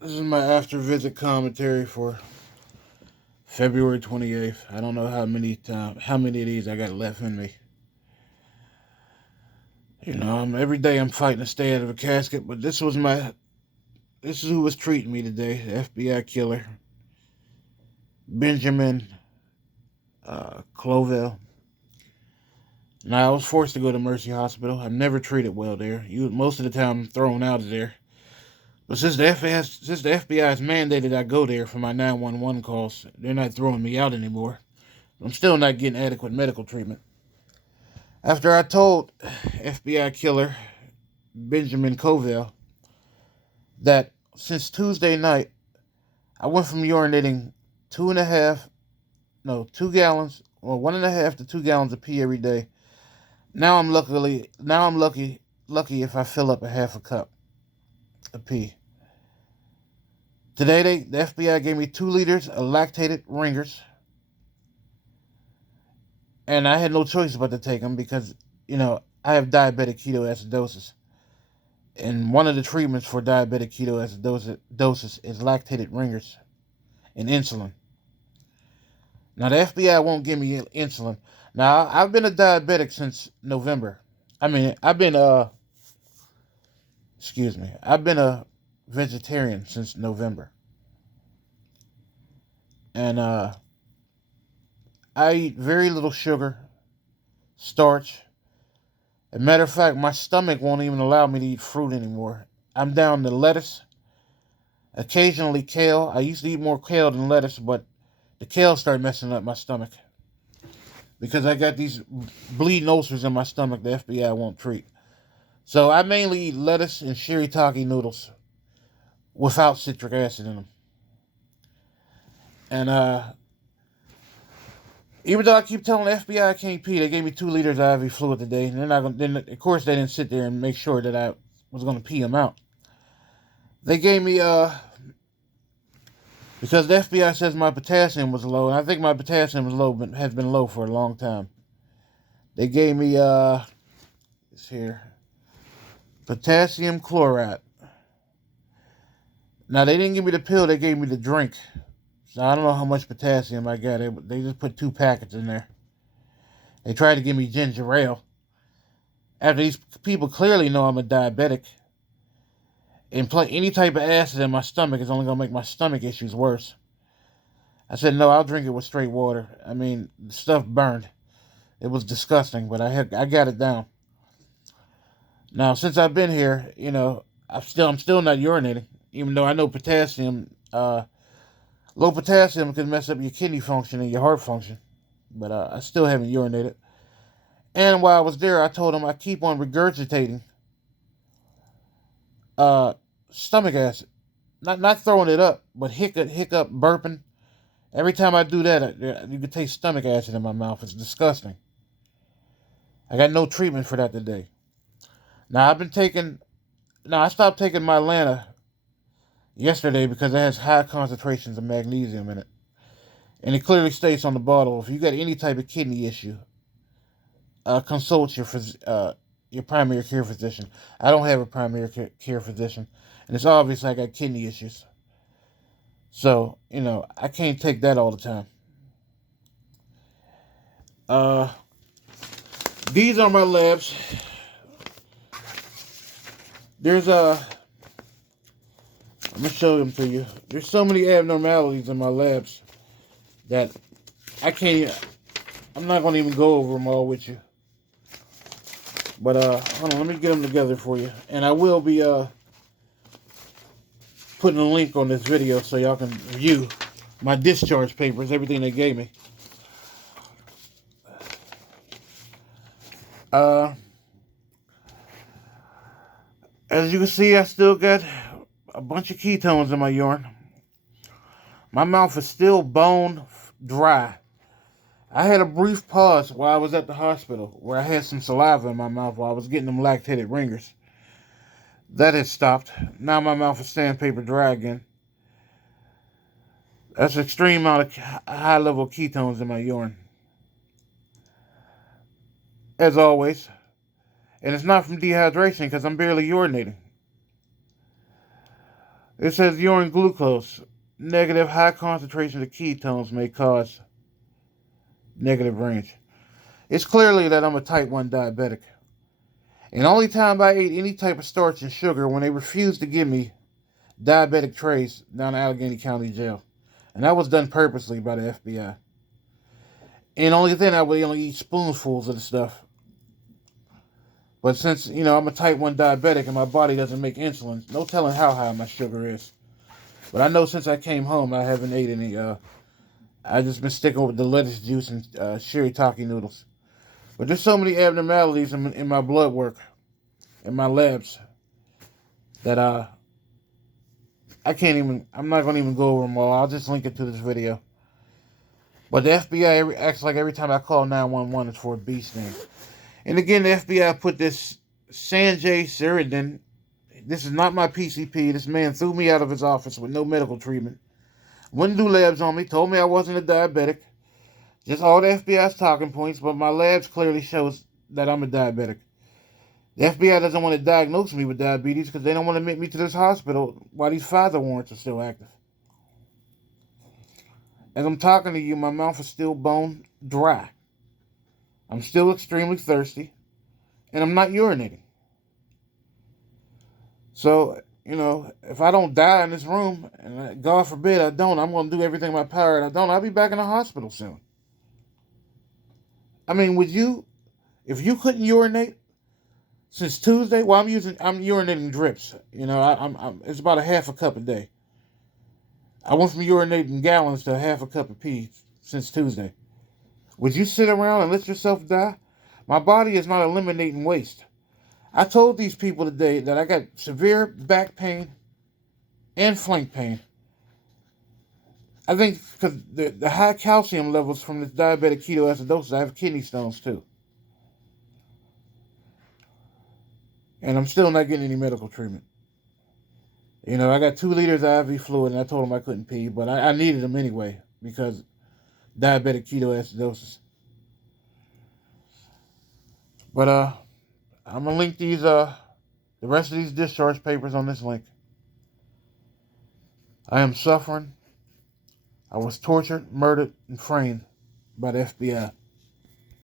This is my after visit commentary for February 28th. I don't know how many of these I got left in me. Every day I'm fighting to stay out of a casket, but this is who was treating me today. The FBI killer, Benjamin Clovell. Now I was forced to go to Mercy Hospital. I'm never treated well there. Most of the time I'm thrown out of there. But since the FBI has mandated I go there for my 911 calls, they're not throwing me out anymore. I'm still not getting adequate medical treatment. After I told FBI killer Benjamin Covell that since Tuesday night, I went from urinating 1.5 to 2 gallons of pee every day. Now I'm lucky if I fill up a half a cup of pee. Today, the FBI gave me 2 liters of lactated ringers, and I had no choice but to take them because, I have diabetic ketoacidosis. And one of the treatments for diabetic ketoacidosis is lactated ringers and insulin. Now, the FBI won't give me insulin. Now, I've been a diabetic since November. I mean, I've been a vegetarian since November. And I eat very little sugar, starch. As a matter of fact, my stomach won't even allow me to eat fruit anymore. I'm down to lettuce, occasionally kale. I used to eat more kale than lettuce, but the kale started messing up my stomach because I got these bleeding ulcers in my stomach the FBI won't treat. So I mainly eat lettuce and shirataki noodles without citric acid in them. And even though I keep telling the FBI I can't pee, they gave me 2 liters of IV fluid today. And they're not gonna. Then of course they didn't sit there and make sure that I was gonna pee them out. They gave me because the FBI says my potassium was low, and I think my potassium was low, but has been low for a long time. They gave me it's here, potassium chloride. Now they didn't give me the pill; they gave me the drink. So I don't know how much potassium I got. They just put 2 packets in there. They tried to give me ginger ale. After these people clearly know I'm a diabetic, and any type of acid in my stomach is only gonna make my stomach issues worse. I said no, I'll drink it with straight water. I mean, the stuff burned. It was disgusting, but I got it down. Now since I've been here, I'm still not urinating, even though I know low potassium can mess up your kidney function and your heart function. But I still haven't urinated. And while I was there, I told him I keep on regurgitating uh, stomach acid, not throwing it up, but hiccup, burping. Every time I do that, you can taste stomach acid in my mouth. It's disgusting. I got no treatment for that today. Now I've been taking. Now I stopped taking my Lanta yesterday because it has high concentrations of magnesium in it, and it clearly states on the bottle if you got any type of kidney issue, consult your primary care physician. I don't have a primary care physician, and it's obvious I got kidney issues. So I can't take that all the time. Uh, these are my labs. There's I'm gonna show them to you. There's so many abnormalities in my labs that I can't. I'm not gonna even go over them all with you. But hold on, let me get them together for you, and I will be putting a link on this video so y'all can view my discharge papers, everything they gave me. Uh, as you can see, I still got a bunch of ketones in my urine. My mouth is still bone dry. I had a brief pause while I was at the hospital where I had some saliva in my mouth while I was getting them lactated ringers. That has stopped. Now my mouth is sandpaper dry again. That's an extreme amount of high level ketones in my urine. As always. And it's not from dehydration because I'm barely urinating. It says urine glucose. Negative high concentration of ketones may cause negative range. It's clearly that I'm a type 1 diabetic. And the only time I ate any type of starch and sugar when they refused to give me diabetic trays down in Allegheny County Jail. And that was done purposely by the FBI. And only then I would only eat spoonfuls of the stuff. But since, I'm a type 1 diabetic and my body doesn't make insulin, no telling how high my sugar is. But I know since I came home, I haven't ate any, I just been sticking with the lettuce juice and shirataki noodles. But there's so many abnormalities in my blood work, in my labs, that I'm not going to even go over them all. I'll just link it to this video. But the FBI acts like every time I call 911, it's for a B sting. And again, the FBI put this Sanjay Siridan. This is not my PCP. This man threw me out of his office with no medical treatment. Wouldn't do labs on me. Told me I wasn't a diabetic. Just all the FBI's talking points, but my labs clearly shows that I'm a diabetic. The FBI doesn't want to diagnose me with diabetes because they don't want to admit me to this hospital while these FISA warrants are still active. As I'm talking to you, my mouth is still bone dry. I'm still extremely thirsty, and I'm not urinating. So, if I don't die in this room, and God forbid I don't, I'm going to do everything in my power, and I don't, I'll be back in the hospital soon. I mean, if you couldn't urinate since Tuesday, well, I'm urinating drips. It's about a half a cup a day. I went from urinating gallons to a half a cup of pee since Tuesday. Would you sit around and let yourself die? My body is not eliminating waste. I told these people today that I got severe back pain and flank pain. I think because the high calcium levels from this diabetic ketoacidosis, I have kidney stones too. And I'm still not getting any medical treatment. I got 2 liters of IV fluid, and I told them I couldn't pee, but I needed them anyway because diabetic ketoacidosis. But I'm gonna link the rest of these discharge papers on this link. I am suffering. I was tortured, murdered, and framed by the FBI.